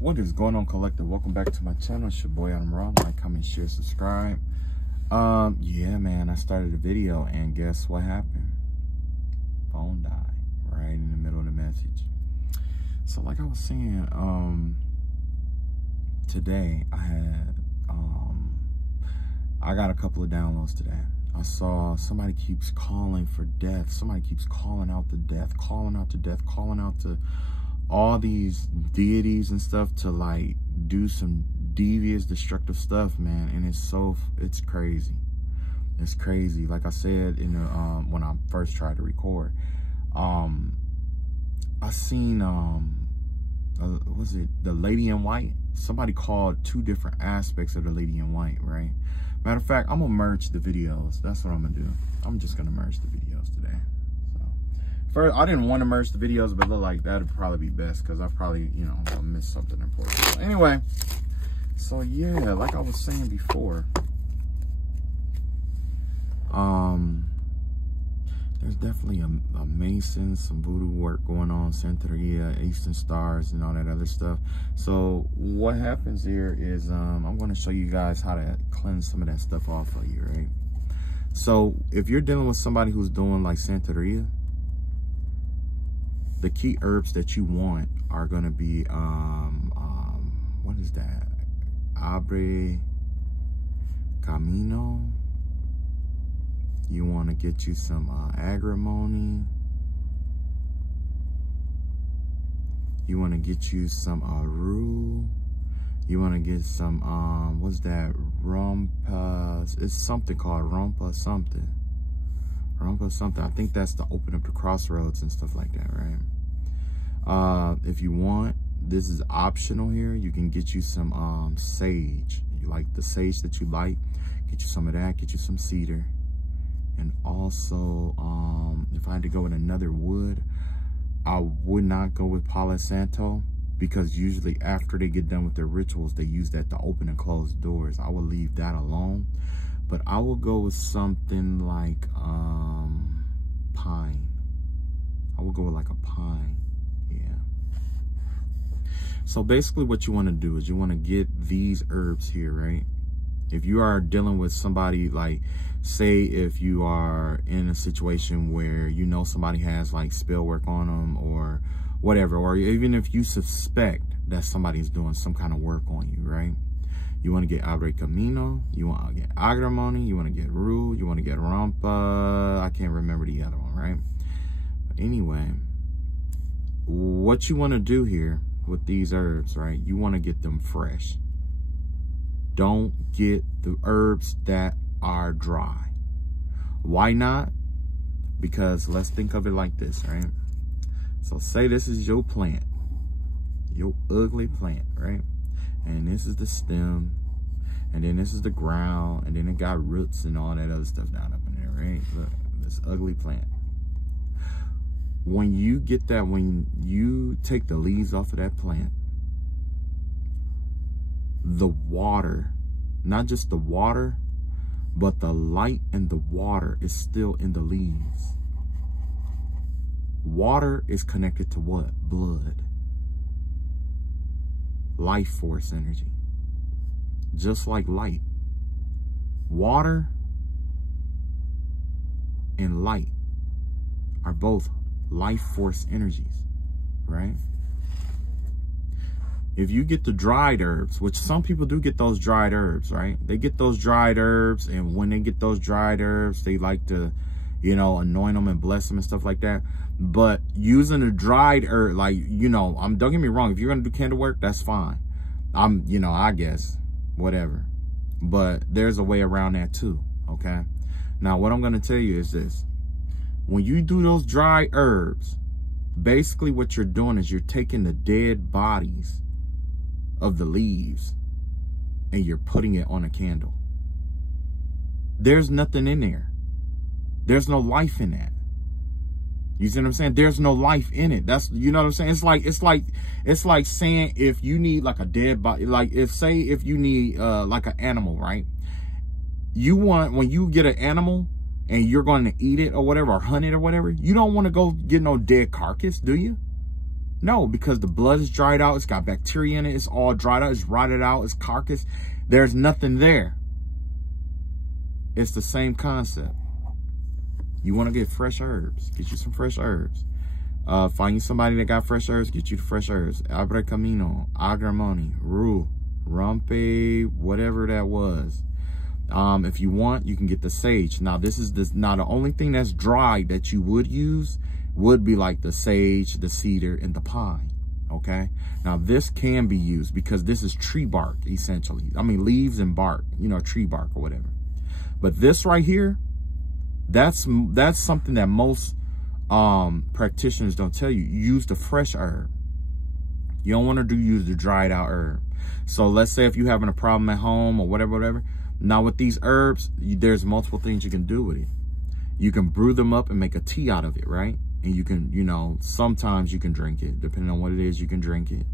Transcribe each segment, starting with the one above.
What is going on, collective? Welcome back to my channel. It's your boy Adam Raw. Like, comment, share, subscribe. Yeah, man, I started a video and guess what happened? Phone died right in the middle of the message. So like I was saying, today I got a couple of downloads today. I saw somebody keeps calling for death. Somebody keeps calling out to death, calling out to death, calling out to all these deities and stuff to like do some devious, destructive stuff, man. And it's crazy. It's crazy. Like I said in the when I first tried to record, I seen was it the Lady in White? Somebody called two different aspects of the Lady in White, right? Matter of fact, I'm gonna merge the videos. That's what I'm gonna do. I'm just gonna merge the videos today. So first, I didn't want to merge the videos, but look like that'd probably be best because I probably, you know, I'll miss something important. So anyway, so yeah, like I was saying before, there's definitely a Mason, some voodoo work going on, Santeria, Eastern Stars, and all that other stuff. So what happens here is I'm going to show you guys how to cleanse some of that stuff off of you, right? So if you're dealing with somebody who's doing like Santeria, the key herbs that you want are going to be, what is that? Abre Camino. You want to get you some agrimony. You want to get you some rue. You want to get some, what's that? Rumpa. It's something called Rumpa something. Rumpa something. I think that's to open up the crossroads and stuff like that, right? If you want, this is optional here. You can get you some sage. You like the sage that you like. Get you some of that. Get you some cedar. And also, if I had to go with another wood, I would not go with Palo Santo because usually after they get done with their rituals, they use that to open and close doors. I would leave that alone, but I will go with something like pine. I will go with like a pine, yeah. So basically what you want to do is you want to get these herbs here, right? If you are dealing with somebody, like, say if you are in a situation where you know somebody has like spell work on them or whatever, or even if you suspect that somebody's doing some kind of work on you, right? You want to get Abre Camino, you want to get Agrimony, you want to get Rue, you want to get Rampa. I can't remember the other one, right? But anyway, what you want to do here with these herbs, right? You want to get them fresh. Don't get the herbs that are dry. Why not? Because let's think of it like this, right? So say this is your plant, your ugly plant, right? And this is the stem, and then this is the ground, and then it got roots and all that other stuff down up in there, right? Look, this ugly plant. When you get that, when you take the leaves off of that plant, the water, not just the water, but the light and the water is still in the leaves. Water is connected to what? Blood. Life force energy. Just like light. Water and light are both life force energies, right? If you get the dried herbs, which some people do get those dried herbs, right? They get those dried herbs, and when they get those dried herbs, they like to, you know, anoint them and bless them and stuff like that. But using a dried herb, like, you know, don't get me wrong. If you're going to do candle work, that's fine. You know, I guess, whatever. But there's a way around that too, okay? Now, what I'm going to tell you is this. When you do those dried herbs, basically what you're doing is you're taking the dead bodies of the leaves and you're putting it on a candle. There's nothing in there. There's no life in that. You see what I'm saying? There's no life in it. That's, you know what I'm saying? It's like saying if you need like a dead body, like if you need like an animal, right? You want, when you get an animal and you're going to eat it or whatever, or hunt it or whatever, you don't want to go get no dead carcass, do you? No, because the blood is dried out. It's got bacteria in it. It's all dried out. It's rotted out. It's carcass. There's nothing there. It's the same concept. You want to get fresh herbs. Get you some fresh herbs. Find you somebody that got fresh herbs. Get you the fresh herbs. Abre Camino, Agramoni, Rue, Rompe, whatever that was. If you want, you can get the sage. Now, now the only thing that's dried that you would use would be like the sage, the cedar, and the pine. Okay. Now, this can be used because this is tree bark, essentially. I mean, leaves and bark, you know, tree bark or whatever. But this right here, that's something that most practitioners don't tell you. You use the fresh herb. You don't want to use the dried out herb. So let's say if you're having a problem at home or whatever. Now with these herbs, there's multiple things you can do with it. You can brew them up and make a tea out of it, right? And you can, you know, sometimes you can drink it. Depending on what it is, you can drink it.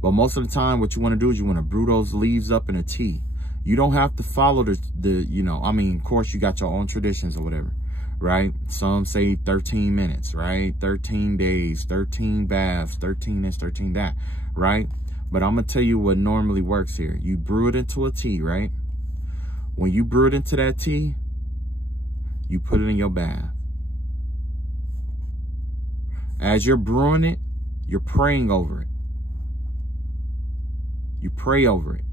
But most of the time, what you want to do is you want to brew those leaves up in a tea. You don't have to follow you know, I mean, of course, you got your own traditions or whatever, right? Some say 13 minutes, right? 13 days, 13 baths, 13 this, 13 that, right? But I'm going to tell you what normally works here. You brew it into a tea, right? When you brew it into that tea, you put it in your bath. As you're brewing it, you're praying over it. You pray over it.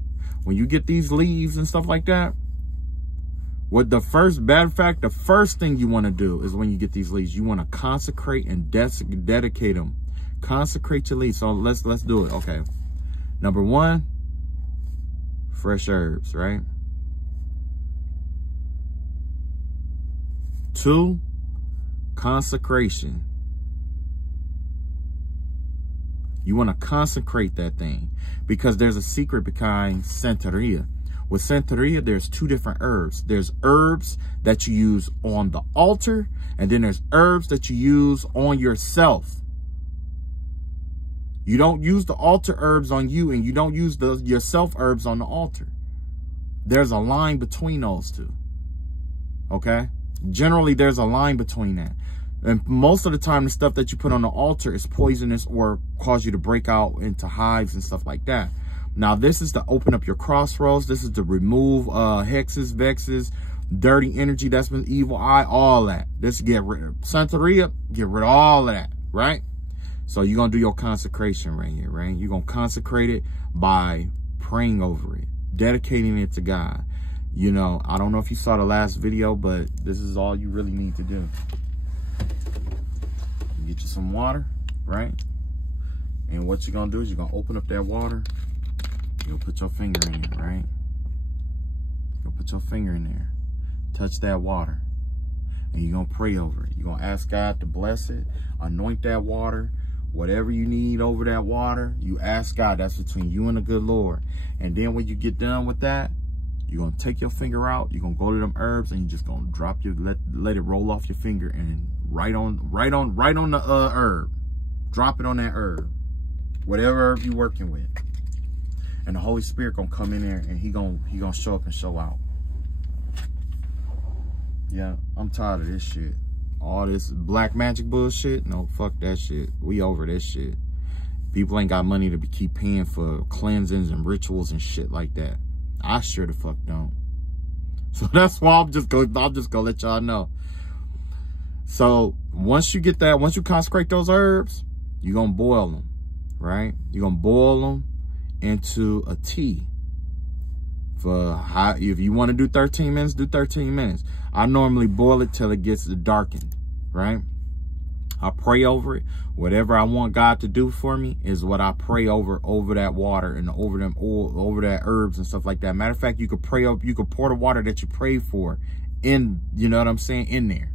When you get these leaves and stuff like that, the first thing you want to do is when you get these leaves, you want to consecrate and dedicate them. Consecrate your leaves. So let's do it. Okay. Number one, fresh herbs, right? 2, consecration. You want to consecrate that thing because there's a secret behind Santeria. With Santeria, there's 2 different herbs. There's herbs that you use on the altar, and then there's herbs that you use on yourself. You don't use the altar herbs on you, and you don't use yourself herbs on the altar. There's a line between those 2. Okay? Generally, there's a line between that. And most of the time, the stuff that you put on the altar is poisonous or cause you to break out into hives and stuff like that. Now, this is to open up your crossroads. This is to remove hexes, vexes, dirty energy that's been evil eye, all that. This get rid of Santeria, get rid of all of that, right? So you're going to do your consecration right here, right? You're going to consecrate it by praying over it, dedicating it to God. You know, I don't know if you saw the last video, but this is all you really need to do. Get you some water, right? And what you're going to do is you're going to open up that water. You'll put your finger in it, right? You'll put your finger in there. Touch that water. And you're going to pray over it. You're going to ask God to bless it. Anoint that water. Whatever you need over that water, you ask God. That's between you and the good Lord. And then when you get done with that, you're going to take your finger out. You're going to go to them herbs and you're just going to drop let it roll off your finger and right on the herb. Drop it on that herb. Whatever herb you're working with. And the Holy Spirit going to come in there and he going to show up and show out. Yeah, I'm tired of this shit. All this black magic bullshit. No, fuck that shit. We over this shit. People ain't got money to keep paying for cleansings and rituals and shit like that. I sure the fuck don't. So that's why I'm just gonna let y'all know. So once you get that, once you consecrate those herbs, you're gonna boil them, right? You're gonna boil them into a tea. If you want to do 13 minutes, do 13 minutes. I normally boil it till it gets darkened, right? I pray over it. Whatever I want God to do for me is what I pray over that water and over them oil, over that herbs and stuff like that. Matter of fact, you could pour the water that you pray for in, you know what I'm saying, in there.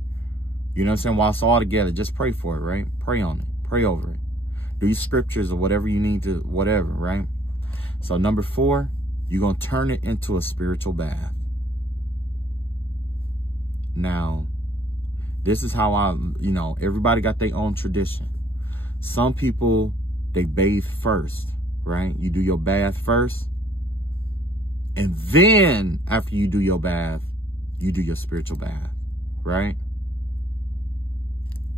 You know what I'm saying? While it's all together, just pray for it, right? Pray on it. Pray over it. Do your scriptures or whatever you need to, whatever, right? So number 4, you're going to turn it into a spiritual bath. Now, this is how everybody got their own tradition. Some people, they bathe first, right? You do your bath first. And then after you do your bath, you do your spiritual bath, right?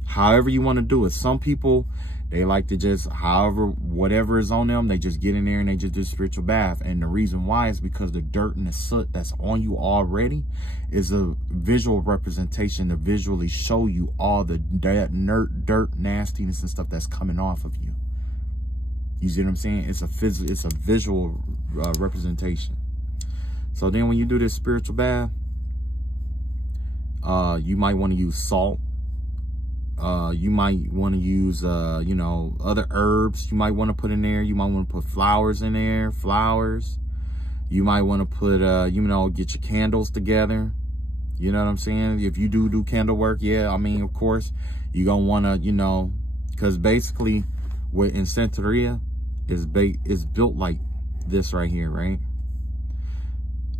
However you want to do it. Some people, They like to just, however, whatever is on them, they just get in there and they just do spiritual bath. And the reason why is because the dirt and the soot that's on you already is a visual representation to visually show you all the dirt, nastiness and stuff that's coming off of you. You see what I'm saying? It's a visual representation. So then when you do this spiritual bath, you might want to use salt. You might want to use, you know, other herbs you might want to put in there. You might want to put flowers in there, flowers. You might want to put, you know, get your candles together. You know what I'm saying? If you do candle work, yeah, I mean, of course, you're going to want to, you know, because basically what in Santeria is built like this right here, right?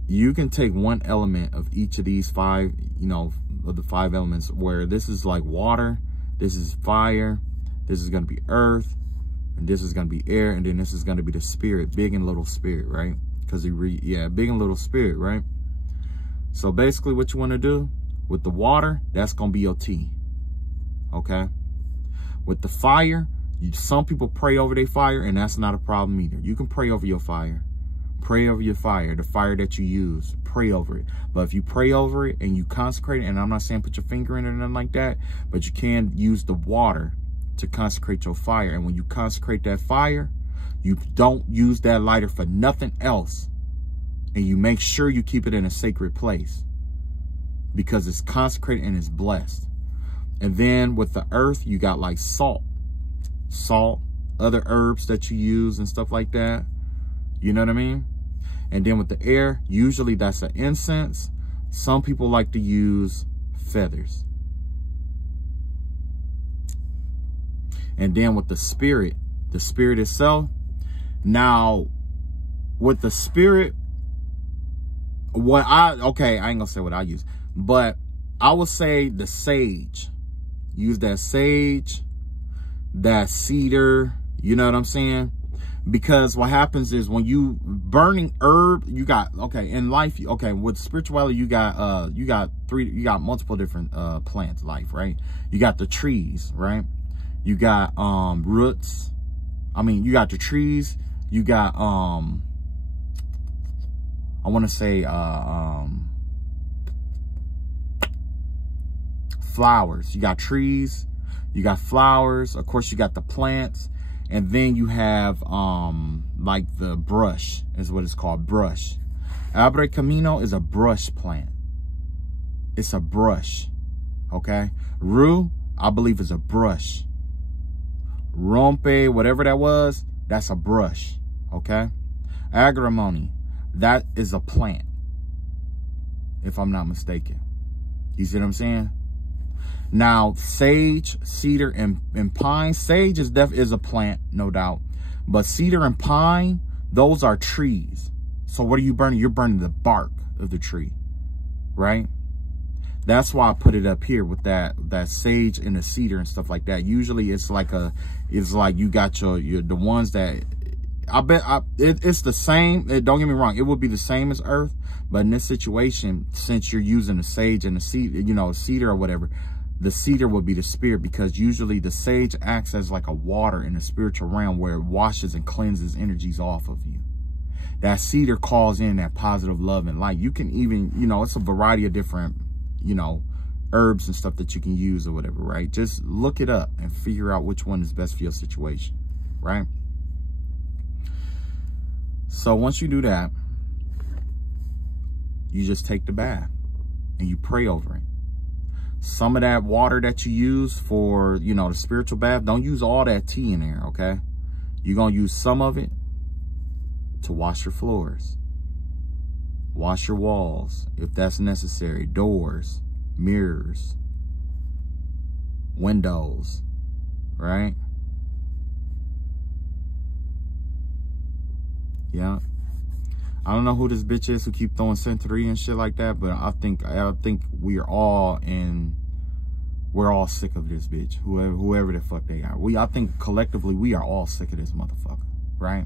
You can take one element of each of these 5, you know, of the 5 elements, where this is like water, this is fire, this is going to be earth, and this is going to be air, and then this is going to be the spirit, big and little spirit, right? Because big and little spirit, right? So basically what you want to do with the water, that's going to be your tea, okay? With the fire, some people pray over their fire, and that's not a problem either. You can pray over your fire. Pray over your fire, the fire that you use. Pray over it. But if you pray over it and you consecrate it, and I'm not saying put your finger in it or nothing like that, but you can use the water to consecrate your fire. And when you consecrate that fire, you don't use that lighter for nothing else. And you make sure you keep it in a sacred place, because it's consecrated and it's blessed. And then with the earth, you got like salt, other herbs that you use and stuff like that. You know what I mean? And then with the air, usually that's an incense. Some people like to use feathers. And then with the spirit itself. Now, with the spirit, I ain't gonna say what I use, but I would say the sage. Use that sage, that cedar, you know what I'm saying? Because what happens is when you burning herb, you got, in life, with spirituality, you got multiple different plants, life, right? You got the trees, right? You got roots. I mean, you got the trees, you got I want to say flowers. You got trees, you got flowers, of course you got the plants. And then you have, like the brush is what it's called, brush. Arbre Camino is a brush plant. It's a brush, okay? Rue, I believe, is a brush. Rompe, whatever that was, that's a brush, okay? Agrimony, that is a plant, if I'm not mistaken. You see what I'm saying? Now, sage, cedar, and pine. Sage is a plant, no doubt. But cedar and pine, those are trees. So what are you burning? You're burning the bark of the tree, right? That's why I put it up here with that sage and the cedar and stuff like that. Usually it's like you got the ones that, it's the same. Don't get me wrong. It would be the same as earth. But in this situation, since you're using the sage and the cedar, you know, cedar or whatever, the cedar would be the spirit, because usually the sage acts as like a water in the spiritual realm where it washes and cleanses energies off of you. That cedar calls in that positive love and light. You can even, you know, it's a variety of different, you know, herbs and stuff that you can use or whatever, right? Just look it up and figure out which one is best for your situation, right? So once you do that, you just take the bath and you pray over it. Some of that water that you use for, you know, the spiritual bath, don't use all that tea in there, okay? You're going to use some of it to wash your floors, wash your walls, if that's necessary, doors, mirrors, windows, right? Yeah. I don't know who this bitch is who keep throwing Santeria and shit like that, but I think we're all sick of this bitch. Whoever the fuck they are. I think collectively we are all sick of this motherfucker, right?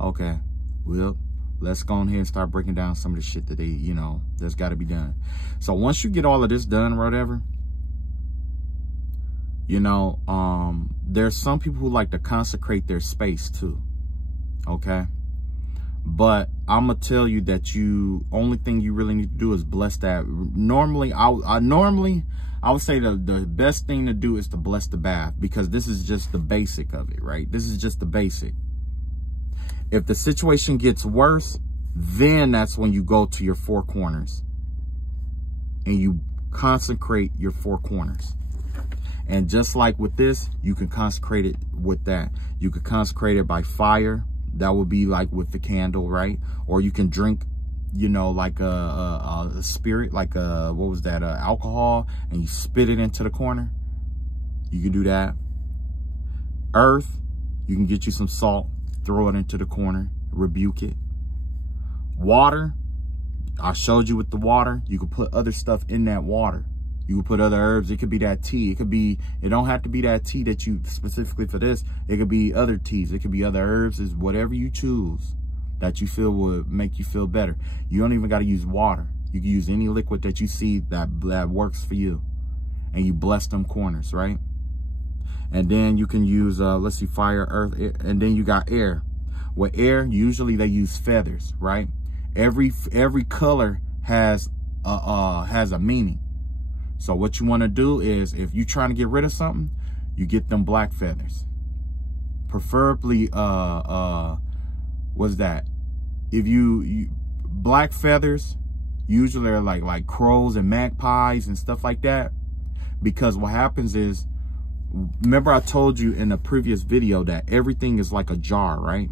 Okay. Well, let's go on here and start breaking down some of the shit that they, you know, that's got to be done. So once you get all of this done or whatever, You know, there's some people who like to consecrate their space too. Okay. But I'm gonna tell you that only thing you really need to do is bless that. Normally, I would say the best thing to do is to bless the bath, because this is just the basic of it, right? This is just the basic. If the situation gets worse, then that's when you go to your four corners and you consecrate your four corners. And just like with this, you can consecrate it with that. You could consecrate it by fire. That would be like with the candle, right? Or you can drink, you know, like a spirit, like what was that, alcohol, and you spit it into the corner. You can do that. Earth, you can get you some salt, throw it into the corner, rebuke it. Water, I showed you with the water. You could put other stuff in that water. You could put other herbs. It could be that tea. It don't have to be that tea that you specifically for this. It could be other teas. It could be other herbs. It's whatever you choose that you feel would make you feel better. You don't even got to use water. You can use any liquid that you see that works for you. And you bless them corners, right? And then you can use, let's see, fire, earth, air, and then you got air. With air, usually they use feathers, right? Every color has a meaning. So what you want to do is, if you're trying to get rid of something, you get them black feathers. Preferably, what's that? If you black feathers, usually are like crows and magpies and stuff like that. Because what happens is, remember I told you in a previous video that everything is like a jar, right?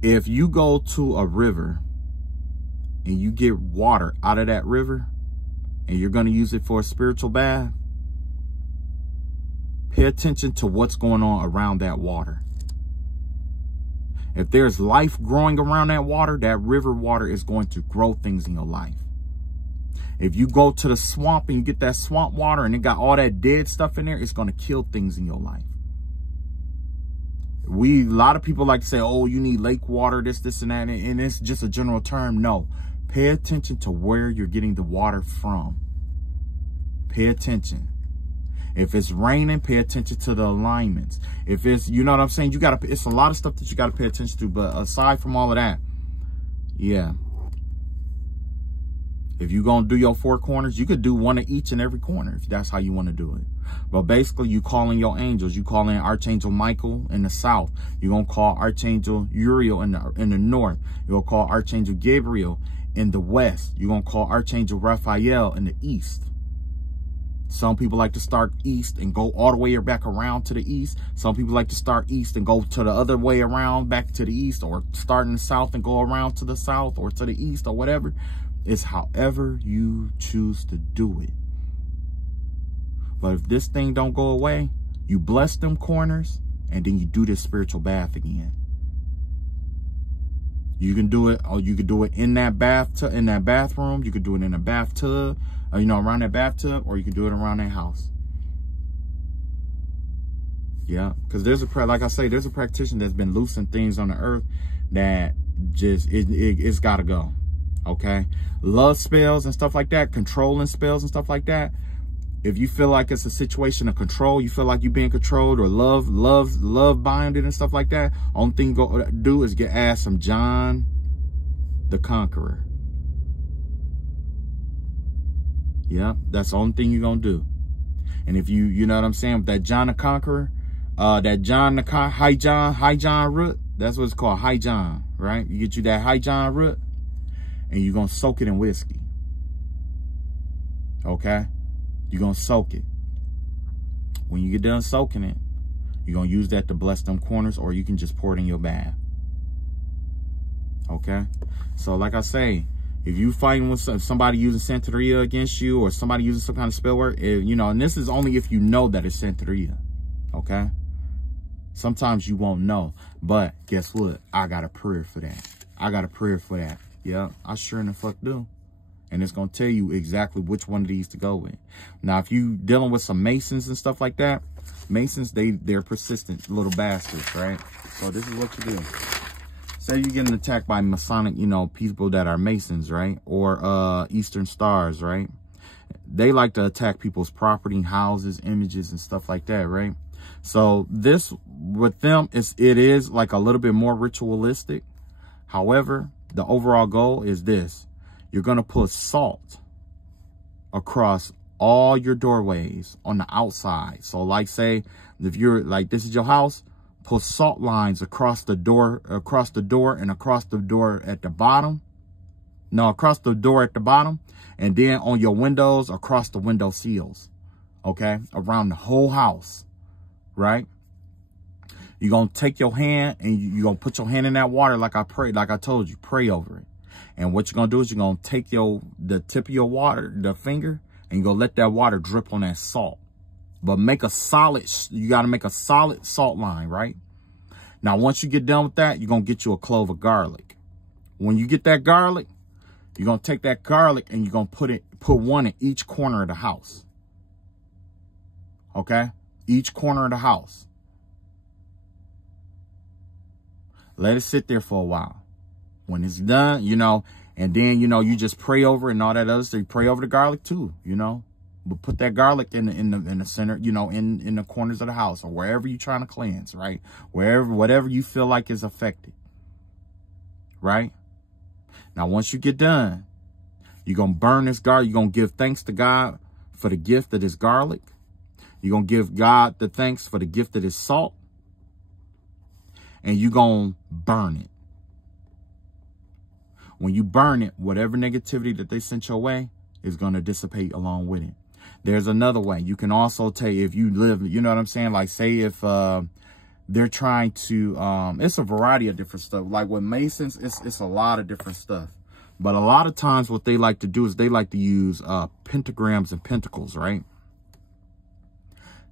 If you go to a river and you get water out of that river, and you're going to use it for a spiritual bath, pay attention to what's going on around that water. If there's life growing around that water, that river water is going to grow things in your life. If you go to the swamp and you get that swamp water and it got all that dead stuff in there, it's going to kill things in your life. A lot of people like to say, oh, you need lake water, this, and that. And it's just a general term. No. Pay attention to where you're getting the water from. Pay attention. If it's raining, pay attention to the alignments. If it's, you know what I'm saying? It's a lot of stuff that you got to pay attention to. But aside from all of that, yeah. If you're going to do your four corners, you could do one of each and every corner if that's how you want to do it. But basically, you calling your angels. You calling Archangel Michael in the south. You're going to call Archangel Uriel in the north. You're going to call Archangel Gabriel in the west. You're going to call Archangel Raphael in the east. Some people like to start east and go all the way back around to the east. Some people like to start east and go to the other way around back to the east, or start in the south and go around to the south or to the east or whatever. It's however you choose to do it. But if this thing don't go away, you bless them corners and then you do this spiritual bath again. You can do it, or you could do it in that bathtub, in that bathroom. You could do it in a bathtub, or, you know, around that bathtub, or you could do it around that house. Yeah, because there's like I say, there's a practitioner that's been loosing things on the earth that just it's got to go. Okay, love spells and stuff like that, controlling spells and stuff like that. If you feel like it's a situation of control, you feel like you're being controlled, or love binded and stuff like that, only thing you go do is ask some John the Conqueror. Yeah, that's the only thing you're gonna do. And if you know what I'm saying, with that John the Conqueror, that John the High John root, that's what it's called, High John, right? You get you that High John root, and you're gonna soak it in whiskey. Okay? You're going to soak it. When you get done soaking it, you're going to use that to bless them corners, or you can just pour it in your bath. Okay? So like I say, if you fighting with somebody using Santeria against you, or somebody using some kind of spell word, you know, and this is only if you know that it's Santeria. Okay? Sometimes you won't know. But guess what? I got a prayer for that. I got a prayer for that. Yeah, I sure in the fuck do. And it's going to tell you exactly which one of these to go with. Now, if you dealing with some Masons and stuff like that, Masons, they're persistent little bastards, right? So this is what you do. Say you're getting attacked by Masonic, you know, people that are Masons, right? Or Eastern Stars, right? they like to attack people's property, houses, images, and stuff like that, right? So this, with them, it is like a little bit more ritualistic. However, the overall goal is this. You're going to put salt across all your doorways on the outside. So like, say, if you're like, this is your house, put salt lines across the door and across the door at the bottom. No, across the door at the bottom. And then on your windows, across the window sills. Okay? Around the whole house. Right? You're going to take your hand and you're going to put your hand in that water like I told you, pray over it. And what you're going to do is you're going to take the tip of your water, the finger, and you're going to let that water drip on that salt. But you got to make a solid salt line, right? Now, once you get done with that, you're going to get you a clove of garlic. When you get that garlic, you're going to take that garlic and you're going to put one in each corner of the house. Okay? Each corner of the house. Let it sit there for a while. When it's done, and then, you just pray over it and all that other stuff. You pray over the garlic too, But put that garlic in the center, in the corners of the house or wherever you're trying to cleanse, right? Whatever you feel like is affected, right? Now, once you get done, you're going to burn this garlic. You're going to give thanks to God for the gift of this garlic. You're going to give God the thanks for the gift of this salt. And you're going to burn it. When you burn it, whatever negativity that they sent your way is going to dissipate along with it. There's another way. You can also take, if you live, you know what I'm saying? Like, say if they're trying to, it's a variety of different stuff. Like with Masons, it's a lot of different stuff. But a lot of times what they like to do is they like to use pentagrams and pentacles, right?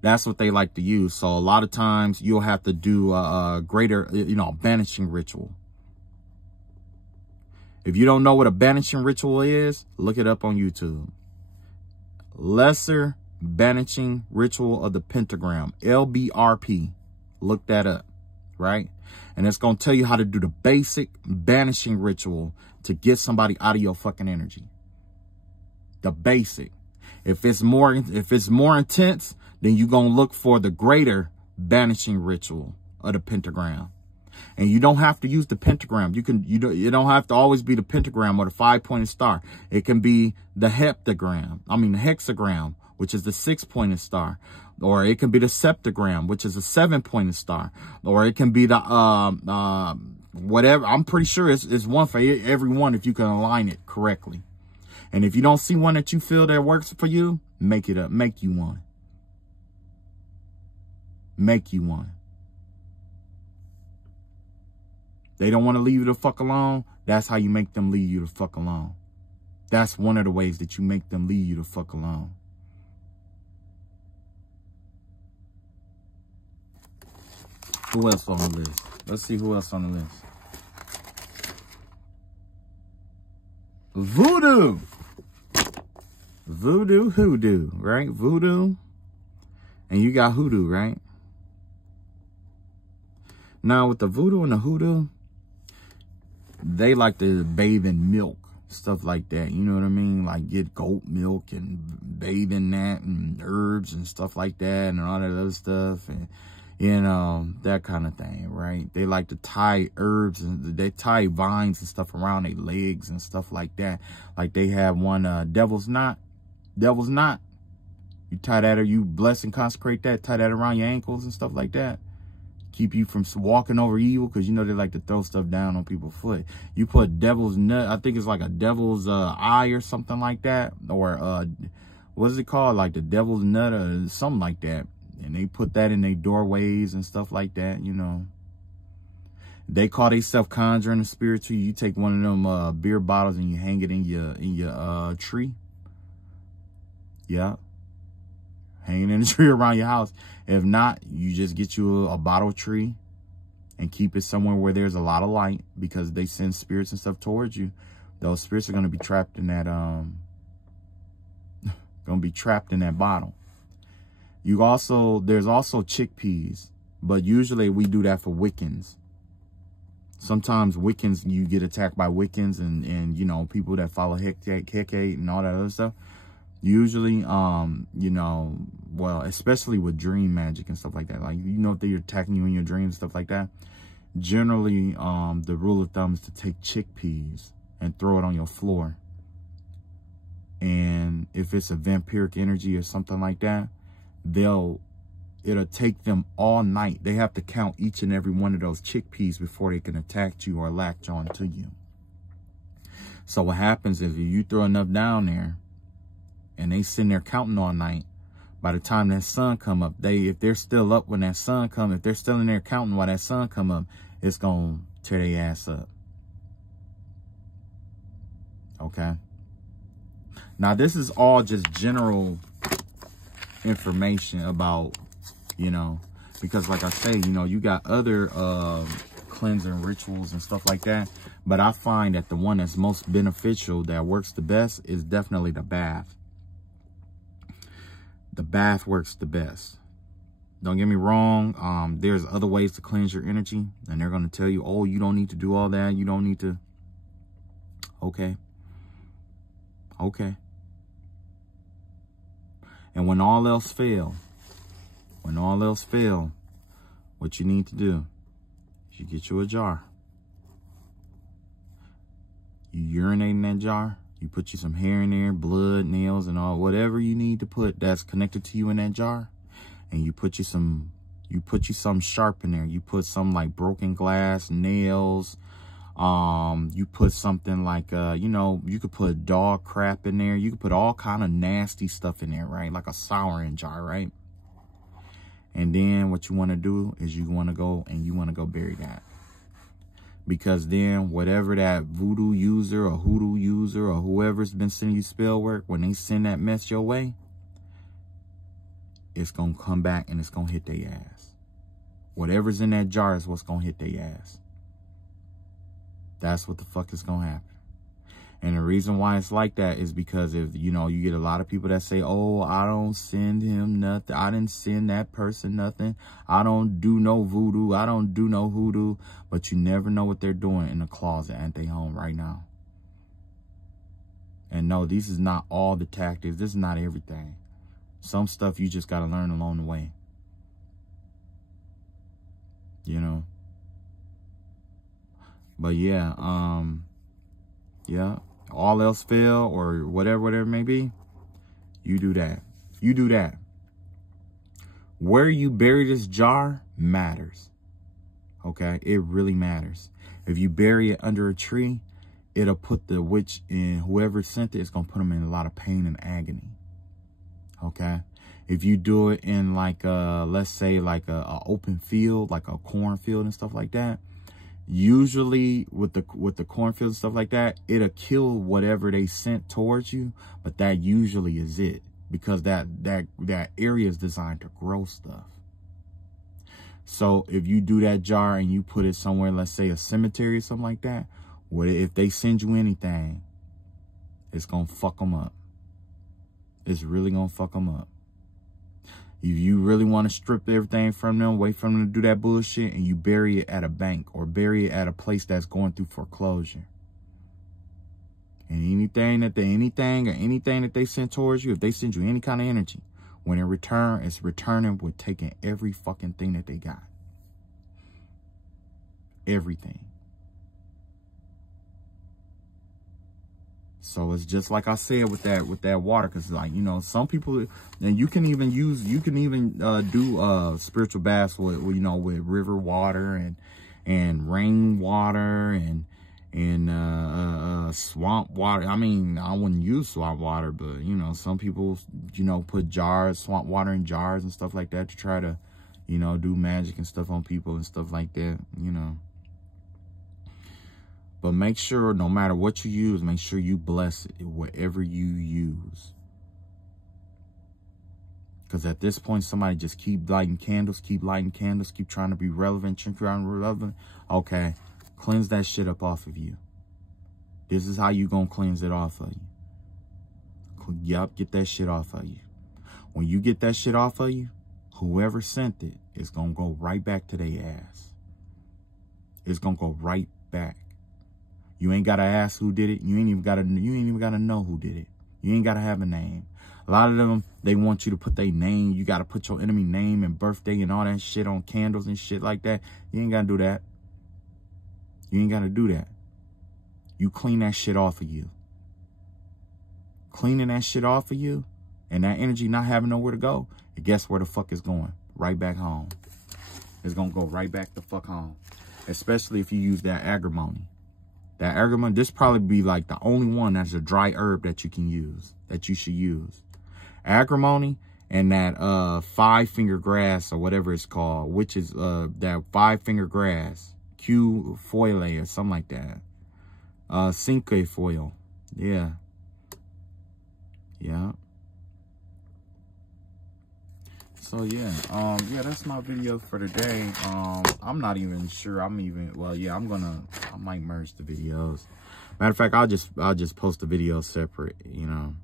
That's what they like to use. So a lot of times you'll have to do a greater, banishing ritual. If you don't know what a banishing ritual is, look it up on YouTube. Lesser banishing ritual of the pentagram, LBRP. Look that up, right? And it's going to tell you how to do the basic banishing ritual to get somebody out of your fucking energy. The basic. If it's more intense, then you're going to look for the greater banishing ritual of the pentagram. And you don't have to use the pentagram. You don't have to always be the pentagram or the 5-pointed star. It can be the hexagram, which is the 6-pointed star. Or it can be the septagram, which is a 7-pointed star. Or it can be the, whatever. I'm pretty sure it's one for every one if you can align it correctly. And if you don't see one that you feel that works for you, make it up. Make you one. Make you one. They don't want to leave you the fuck alone. That's how you make them leave you the fuck alone. That's one of the ways that you make them leave you the fuck alone. Who else on the list? Let's see who else on the list. Voodoo. Voodoo, hoodoo, right? Voodoo. And you got hoodoo, right? Now, with the voodoo and the hoodoo, they like to bathe in milk, stuff like that. You know what I mean? Like get goat milk and bathe in that and herbs and stuff like that and all that other stuff. And, that kind of thing, right? They like to tie herbs and they tie vines and stuff around their legs and stuff like that. Like they have one devil's knot. Devil's knot. You tie that, or you bless and consecrate that, tie that around your ankles and stuff like that. Keep you from walking over evil, because you know they like to throw stuff down on people's foot. You put devil's nut, I think it's like a devil's eye or something like that. Or what is it called? Like the devil's nut or something like that. And they put that in their doorways and stuff like that, They call themselves conjuring the spiritual. You take one of them beer bottles and you hang it in your tree. Yeah. Hanging in the tree around your house. If not, you just get you a bottle tree and keep it somewhere where there's a lot of light, because they send spirits and stuff towards you. Those spirits are going to be trapped in that, bottle. There's also chickpeas, but usually we do that for Wiccans. Sometimes Wiccans, you get attacked by Wiccans and people that follow Hecate and all that other stuff. Usually, you know, well, especially with dream magic and stuff like that, like, you know, if they're attacking you in your dreams, stuff like that, generally, the rule of thumb is to take chickpeas and throw it on your floor. And if it's a vampiric energy or something like that, it'll take them all night. They have to count each and every one of those chickpeas before they can attack you or latch on to you. So what happens is, if you throw enough down there and they sitting there counting all night, by the time that sun come up, if they're still up when that sun come, if they're still in there counting while that sun come up, it's going to tear their ass up. Okay? Now, this is all just general information about, you know, because like I say, you know, you got other cleansing rituals and stuff like that. But I find that the one that's most beneficial, that works the best, is definitely the bath. The bath works the best. Don't get me wrong. There's other ways to cleanse your energy, and they're going to tell you, oh, you don't need to do all that. You don't need to. Okay. Okay. And when all else fail, what you need to do is you get you a jar. You urinate in that jar. You put you some hair in there, blood, nails, and all, whatever you need to put that's connected to you in that jar. And you put you some sharp in there. You put some like broken glass, nails. You put something like, you know, you could put dog crap in there. You could put all kind of nasty stuff in there, right? Like a souring jar, right? And then what you want to do is you want to go bury that. Because then whatever that voodoo user or hoodoo user or whoever's been sending you spell work, when they send that mess your way, it's going to come back and it's going to hit their ass. Whatever's in that jar is what's going to hit their ass. That's what the fuck is going to happen. And the reason why it's like that is because, if you know, you get a lot of people that say, oh, I don't send him nothing. I didn't send that person nothing. I don't do no voodoo. I don't do no hoodoo. But you never know what they're doing in the closet at their home right now. And no, this is not all the tactics. This is not everything. Some stuff you just got to learn along the way. You know? But yeah, yeah, all else fail or whatever it may be, you do that. You do that. Where you bury this jar matters. Okay? It really matters. If you bury it under a tree, it'll put the witch in, whoever sent it, it's going to put them in a lot of pain and agony. Okay? If you do it in like, let's say like a open field, like a cornfield and stuff like that, usually with the cornfield and stuff like that, it'll kill whatever they sent towards you, but that usually is it, because that area is designed to grow stuff. So if you do that jar and you put it somewhere, let's say a cemetery or something like that, if they send you anything, it's gonna fuck them up. It's really gonna fuck them up. If you really want to strip everything from them, wait for them to do that bullshit, and you bury it at a bank or bury it at a place that's going through foreclosure. And anything that they send towards you, if they send you any kind of energy, when in return, it's returning with taking every fucking thing that they got. Everything. So it's just like I said with that water, because like, you know, some people, and you can even do spiritual baths with, you know, with river water and rain water and swamp water. I mean, I wouldn't use swamp water, but you know, some people, you know, put swamp water in jars and stuff like that to try to, you know, do magic and stuff on people and stuff like that, you know. But make sure, no matter what you use, make sure you bless it, whatever you use. Because at this point, somebody just keep lighting candles, keep trying to be relevant, Okay, cleanse that shit up off of you. This is how you gonna cleanse it off of you. Yup, get that shit off of you. When you get that shit off of you, whoever sent it is gonna go right back to their ass. It's gonna go right back. You ain't gotta ask who did it. You ain't even gotta know who did it. You ain't gotta have a name. A lot of them, they want you to put their name. You got to put your enemy name and birthday and all that shit on candles and shit like that. You ain't got to do that. You ain't got to do that. You clean that shit off of you. Cleaning that shit off of you and that energy not having nowhere to go, and guess where the fuck it's going? Right back home. It's going to go right back the fuck home. Especially if you use that agrimony. That agrimony, this probably be like the only one that's a dry herb that you can use, that you should use. Agrimony and that 5-finger grass or whatever it's called, which is that 5-finger grass, Q foile or something like that. Cinque foil. Yeah. Yeah. So yeah, yeah, that's my video for today. I'm not even sure well, yeah, I might merge the videos. Matter of fact, I'll just post the video separate, you know.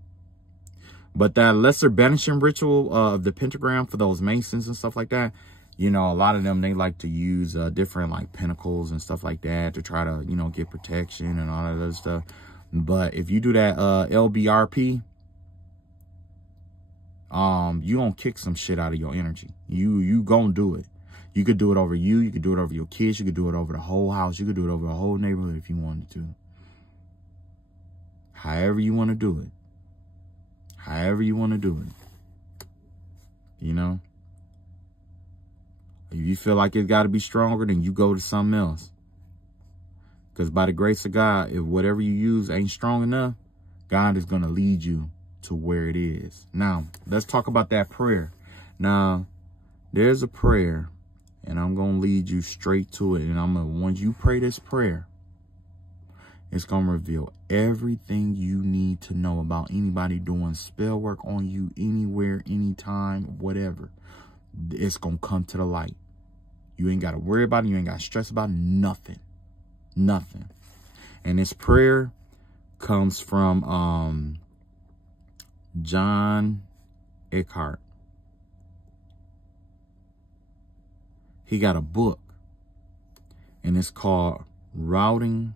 But that lesser banishing ritual of the pentagram for those Masons and stuff like that, you know, a lot of them, they like to use different like pinnacles and stuff like that to try to, you know, get protection and all that other stuff. But if you do that LBRP, you gonna kick some shit out of your energy. You gonna do it. You could do it over you. You could do it over your kids. You could do it over the whole house. You could do it over the whole neighborhood if you wanted to. However you want to do it. However you want to do it. You know? If you feel like it's got to be stronger, then you go to something else. Because by the grace of God, if whatever you use ain't strong enough, God is going to lead you to where it is. Now, let's talk about that prayer. Now, there's a prayer, and I'm going to lead you straight to it. And once you pray this prayer, it's going to reveal everything you need to know about anybody doing spell work on you anywhere, anytime, whatever. It's going to come to the light. You ain't got to worry about it. You ain't got to stress about nothing. Nothing. And this prayer comes from John Eckhart. He got a book, and it's called Routing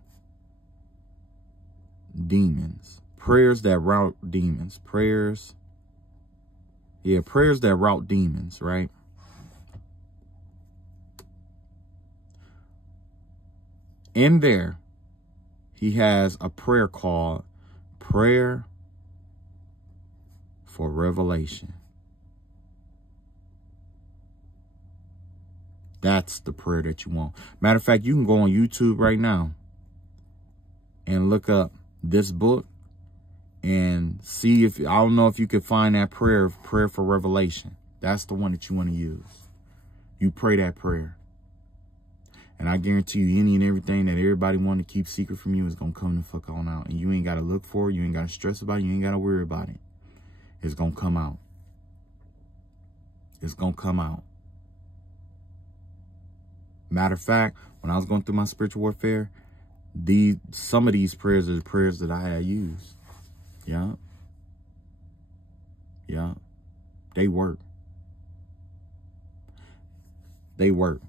Demons. Prayers that rout demons. Prayers that rout demons, right? In there, he has a prayer called Prayer for Revelation. That's the prayer that you want. Matter of fact, you can go on YouTube right now and look up this book and see if, I don't know if you could find that prayer for revelation. That's the one that you want to use. You pray that prayer. And I guarantee you, any and everything that everybody want to keep secret from you is going to come the fuck on out. And you ain't got to look for it. You ain't got to stress about it. You ain't got to worry about it. It's going to come out. It's going to come out. Matter of fact, when I was going through my spiritual warfare, some of these prayers are the prayers that I had used. Yeah. Yeah. They work. They work.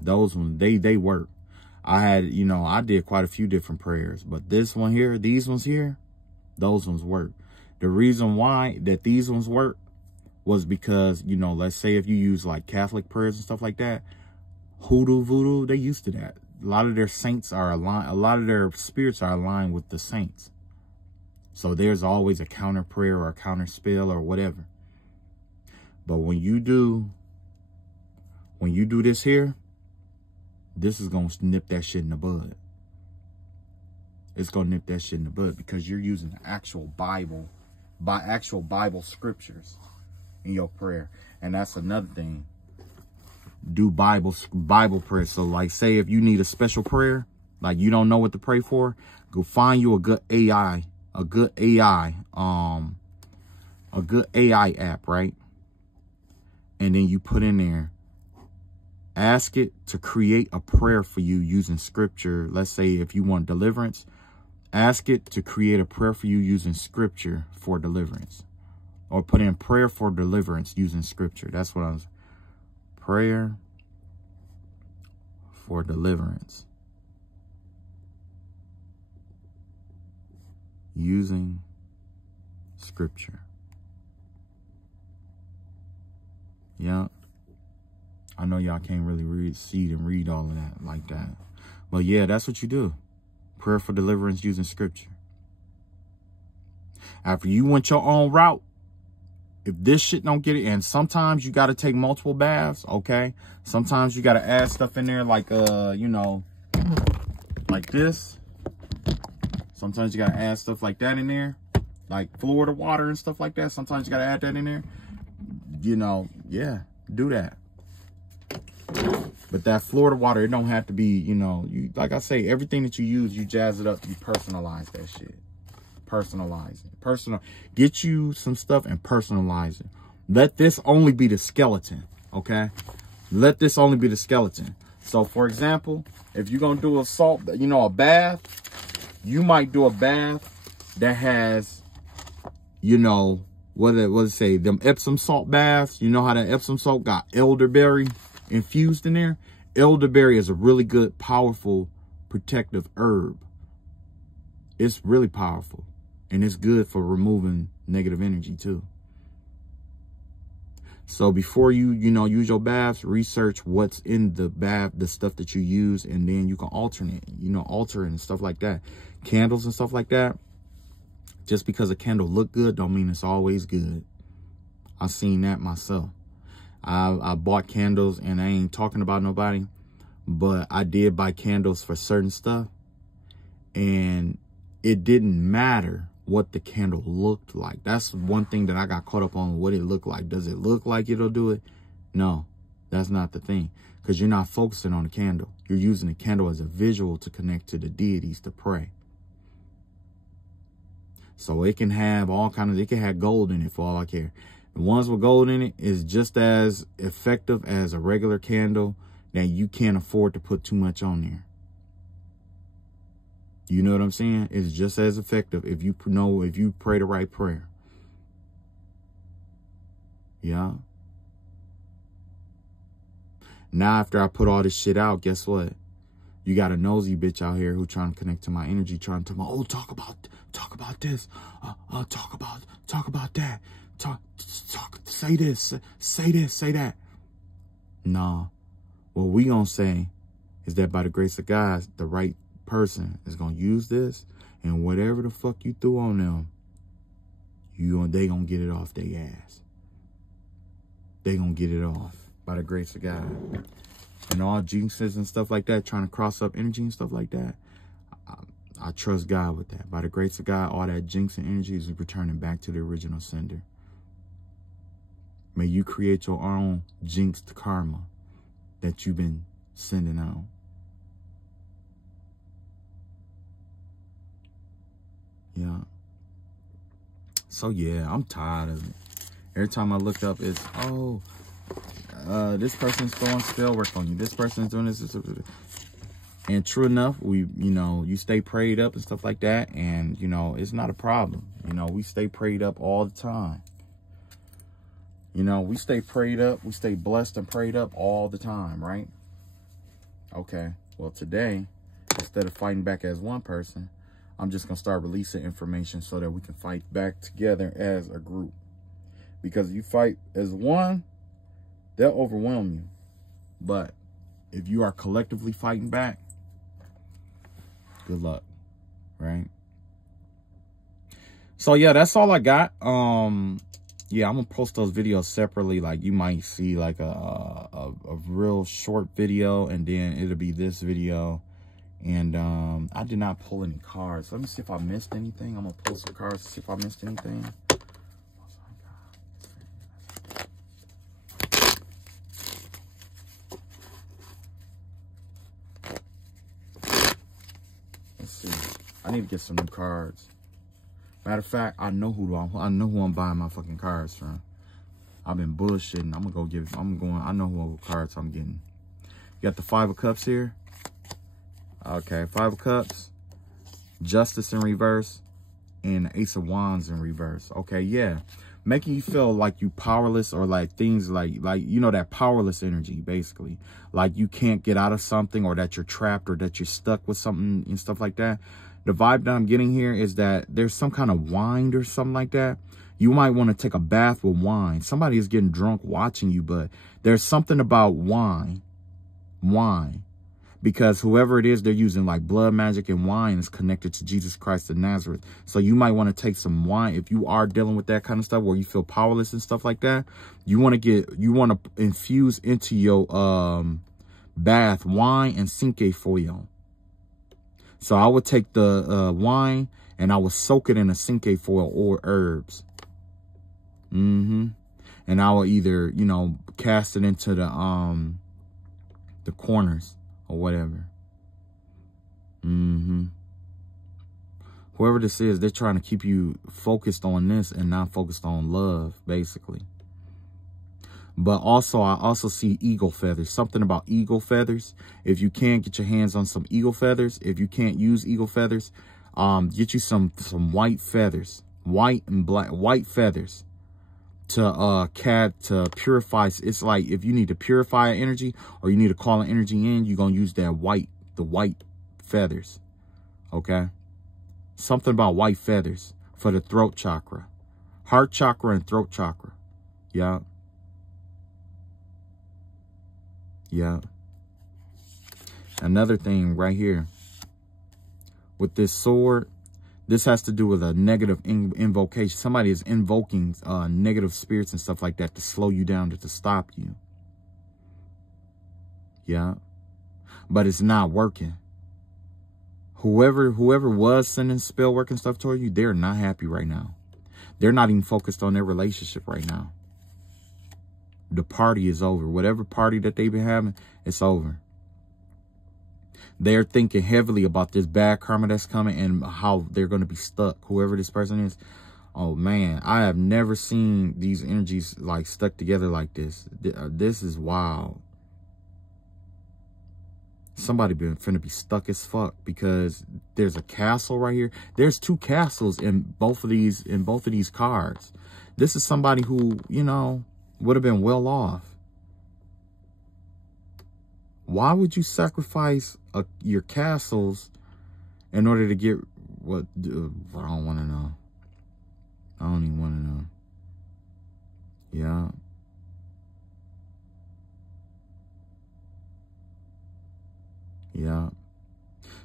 Those ones, they work. I had, you know, I did quite a few different prayers, but this one here, these ones here, those ones work. The reason why that these ones work was because, you know, let's say if you use like Catholic prayers and stuff like that, hoodoo, voodoo, they used to that. A lot of their saints are aligned. A lot of their spirits are aligned with the saints. So there's always a counter prayer or a counter spell or whatever. But when you do this here, this is going to nip that shit in the bud. It's going to nip that shit in the bud because you're using actual Bible, actual Bible scriptures in your prayer. And that's another thing. Do Bible prayer. So like, say if you need a special prayer, like you don't know what to pray for, go find you a good AI app, right? And then you put in there, ask it to create a prayer for you using scripture. Let's say if you want deliverance, ask it to create a prayer for you using scripture for deliverance. Or put in prayer for deliverance using scripture. That's what I was. Prayer for deliverance using scripture. Yeah. I know y'all can't really see and read all of that like that. But yeah, that's what you do. Prayer for deliverance using scripture. After you went your own route, if this shit don't get it, and sometimes you got to take multiple baths, okay? Sometimes you got to add stuff in there like, you know, like this. Sometimes you got to add stuff like that in there, like Florida water and stuff like that. Sometimes you got to add that in there. You know, yeah, do that. But that Florida water, it don't have to be, you know, you, like I say, everything that you use, you jazz it up, you personalize that shit. Personalize it. Get you some stuff and personalize it. Let this only be the skeleton, okay? Let this only be the skeleton. So, for example, if you're going to do a salt, you know, a bath, you might do a bath that has, you know, what it say, them Epsom salt baths. You know how that Epsom salt got elderberry infused in there? Elderberry is a really good, powerful, protective herb. It's really powerful. And it's good for removing negative energy too. So before you know, use your baths, research what's in the bath, the stuff that you use, and then you can alternate, you know, alter it and stuff like that. Candles and stuff like that. Just because a candle look good don't mean it's always good. I've seen that myself. I bought candles, and I ain't talking about nobody, but I did buy candles for certain stuff, and it didn't matter what the candle looked like. That's one thing that I got caught up on, what it looked like. Does it look like it'll do it? No, that's not the thing, because you're not focusing on the candle. You're using the candle as a visual to connect to the deities, to pray. So it can have all kinds of, it can have gold in it for all I care. The ones with gold in it is just as effective as a regular candle that you can't afford to put too much on there. You know what I'm saying? It's just as effective if you know, if you pray the right prayer. Yeah. Now, after I put all this shit out, guess what? You got a nosy bitch out here who trying to connect to my energy, trying to tell me, oh, talk about this, talk about that, say this, say that. Nah, what we gonna say is that by the grace of God, the right person is gonna use this, and whatever the fuck you threw on them, they gonna get it off their ass. They gonna get it off by the grace of God. And all jinxes and stuff like that, trying to cross up energy and stuff like that, I trust God with that. By the grace of God, all that jinx and energy is returning back to the original sender. May you create your own jinxed karma that you've been sending out. Yeah. So yeah, I'm tired of it. Every time I look up, it's, oh, this person's throwing spell work on you. This person's doing this. And true enough, you stay prayed up and stuff like that. And, it's not a problem. We stay prayed up all the time. We stay prayed up. We stay blessed and prayed up all the time, right? Okay. Well, today, instead of fighting back as one person, I'm just going to start releasing information so that we can fight back together as a group. Because if you fight as one, they'll overwhelm you. But if you are collectively fighting back, good luck, right? So yeah, that's all I got. Yeah, I'm gonna post those videos separately. Like, you might see like a real short video, and then it'll be this video. And I did not pull any cards. Let me see if I missed anything. I'm gonna pull some cards to see if I missed anything. I need to get some new cards. Matter of fact, I know who I'm buying my fucking cards from. I've been bullshitting. I know who cards I'm getting. You got the Five of Cups here. Okay, Five of Cups, Justice in reverse, and the Ace of Wands in reverse. Okay, yeah. Making you feel like you powerless, or like things like that powerless energy, basically. Like you can't get out of something, or that you're trapped, or that you're stuck with something and stuff like that. the vibe that I'm getting here is that there's some kind of wine or something like that. You might want to take a bath with wine. Somebody is getting drunk watching you, but there's something about wine. Because whoever it is, they're using like blood magic, and wine is connected to Jesus Christ of Nazareth. So you might want to take some wine if you are dealing with that kind of stuff where you feel powerless and stuff like that. You want to infuse into your bath wine and cinque foil. So I would take the wine and I would soak it in a cinque foil or herbs. And I will either, you know, cast it into the corners or whatever. Whoever this is, they're trying to keep you focused on this and not focused on love, basically. But also, I also see eagle feathers. Something about eagle feathers. If you can't get your hands on some eagle feathers, if you can't use eagle feathers, get you some white feathers, white and black, white feathers. To purify. It's like if you need to purify an energy or you need to call an energy in, you're going to use that the white feathers. Okay. Something about white feathers for the throat chakra, heart chakra and throat chakra. Yeah. Yeah. Another thing right here with this sword. This has to do with a negative invocation. Somebody is invoking negative spirits and stuff like that to slow you down, to stop you. Yeah. But it's not working. Whoever was sending spell work and stuff toward you, they're not happy right now. They're not even focused on their relationship right now. The party is over. Whatever party that they've been having, it's over. They're thinking heavily about this bad karma that's coming and how they're going to be stuck. Whoever this person is. Oh, man. I have never seen these energies like stuck together like this. This is wild. Somebody finna be stuck as fuck because there's a castle right here. There's two castles in both of these cards. This is somebody who, you know, would have been well off. Why would you sacrifice your castles in order to get what? I don't want to know. I don't even want to know. Yeah. Yeah.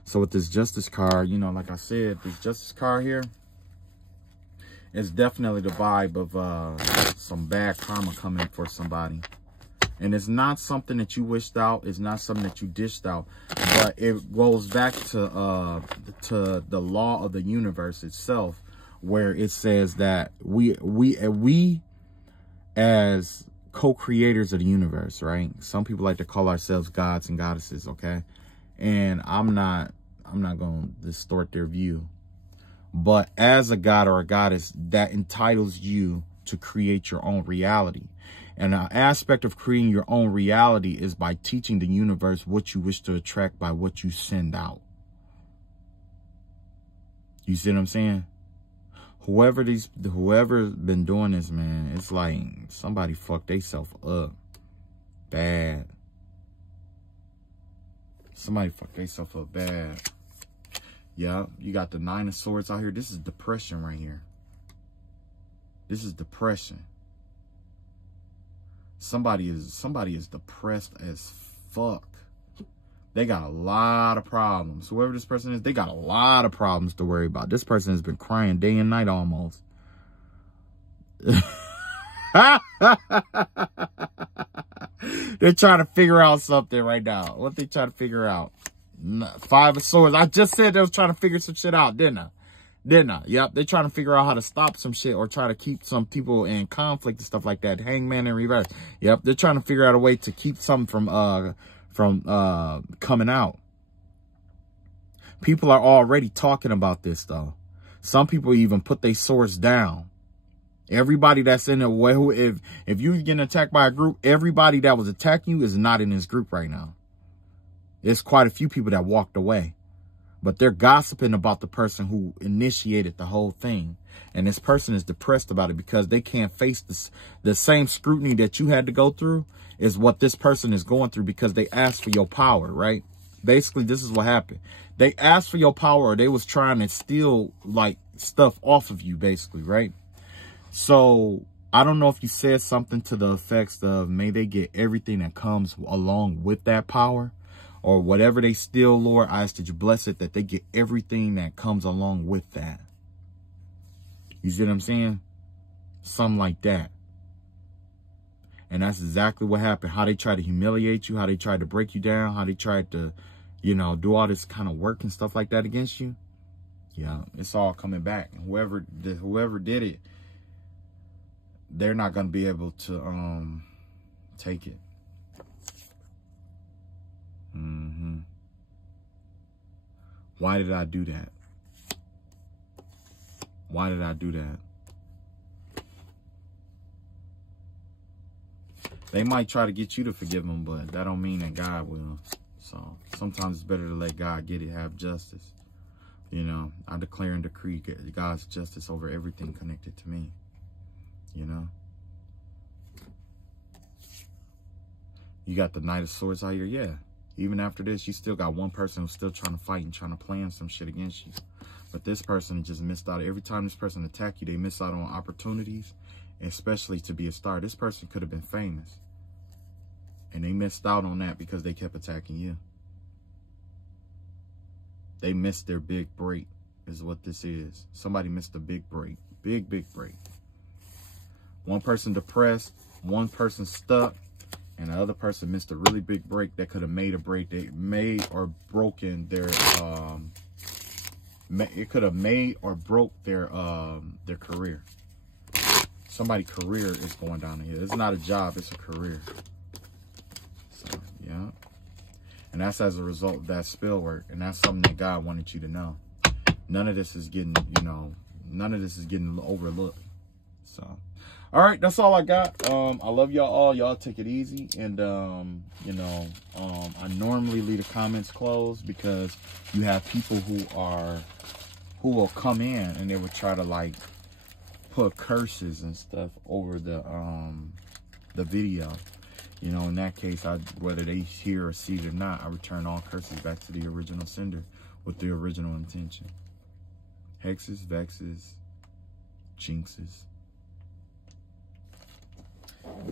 So with this justice card, you know, like I said, this justice card here is definitely the vibe of some bad karma coming for somebody. And it's not something that you wished out. It's not something that you dished out. But it goes back to the law of the universe itself, where it says that we as co-creators of the universe, right? Some people like to call ourselves gods and goddesses, okay? And I'm not going to distort their view. But as a god or a goddess, that entitles you to create your own reality. And an aspect of creating your own reality is by teaching the universe what you wish to attract by what you send out. You see what I'm saying? Whoever's been doing this, man, it's like somebody fucked themselves up bad. Somebody fucked themselves up bad. Yeah, you got the 9 of Swords out here. This is depression right here. This is depression. Somebody is depressed as fuck. They got a lot of problems. Whoever this person is, they got a lot of problems to worry about. This person has been crying day and night almost. They're trying to figure out something right now. What they trying to figure out? 5 of Swords. I just said they was trying to figure some shit out, didn't I? Yep, they're trying to figure out how to stop some shit or try to keep some people in conflict and stuff like that. Hangman in reverse. Yep, they're trying to figure out a way to keep something from coming out. People are already talking about this, though. Some people even put their swords down. Everybody that's in the if you're getting attacked by a group, everybody that was attacking you is not in this group right now. There's quite a few people that walked away. But they're gossiping about the person who initiated the whole thing. And this person is depressed about it because they can't face the same scrutiny that you had to go through is what this person is going through because they asked for your power, right? Basically, this is what happened. They asked for your power, or they was trying to steal like stuff off of you, basically, right? So I don't know if you said something to the effects of, may they get everything that comes along with that power, or whatever they steal, Lord, I ask that you bless it, that they get everything that comes along with that. You see what I'm saying? Something like that. And that's exactly what happened. How they tried to humiliate you, how they tried to break you down, how they tried to, you know, do all this kind of work and stuff like that against you. Yeah, it's all coming back. Whoever did it, they're not going to be able to take it. Why did I do that? Why did I do that? They might try to get you to forgive them, but that don't mean that God will. So sometimes it's better to let God get it, have justice. You know, I declare and decree God's justice over everything connected to me. You know? You got the Knight of Swords out here, yeah. Even after this, you still got one person who's still trying to fight and trying to plan some shit against you. But this person just missed out. Every time this person attack you, they miss out on opportunities, especially to be a star. This person could have been famous. And they missed out on that because they kept attacking you. They missed their big break, is what this is. Somebody missed a big break. Big, big break. One person depressed, one person stuck, and the other person missed a really big break that could have made a break. They made or broken their it could have made or broke their career. Somebody's career is going down here. It's not a job, it's a career. So yeah. And that's as a result of that spell work. And that's something that God wanted you to know. None of this is getting, you know, none of this is getting overlooked. So, all right, that's all I got. I love y'all all. Y'all take it easy. And, you know, I normally leave the comments closed because you have people who will come in and they will try to like put curses and stuff over the video. You know, in that case, whether they hear or see it or not, I return all curses back to the original sender with the original intention. Hexes, vexes, jinxes.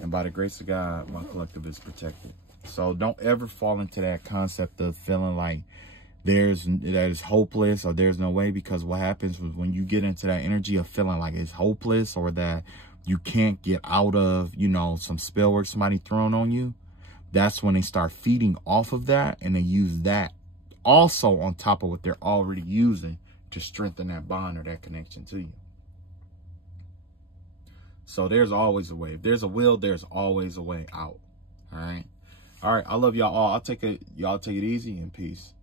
And by the grace of God, my collective is protected. So don't ever fall into that concept of feeling like that is hopeless or there's no way, because what happens was when you get into that energy of feeling like it's hopeless or that you can't get out of, you know, some spell work somebody thrown on you, that's when they start feeding off of that, and they use that also on top of what they're already using to strengthen that bond or that connection to you. So there's always a way. If there's a will, there's always a way out. All right. All right. I love y'all all. Y'all take it easy and peace.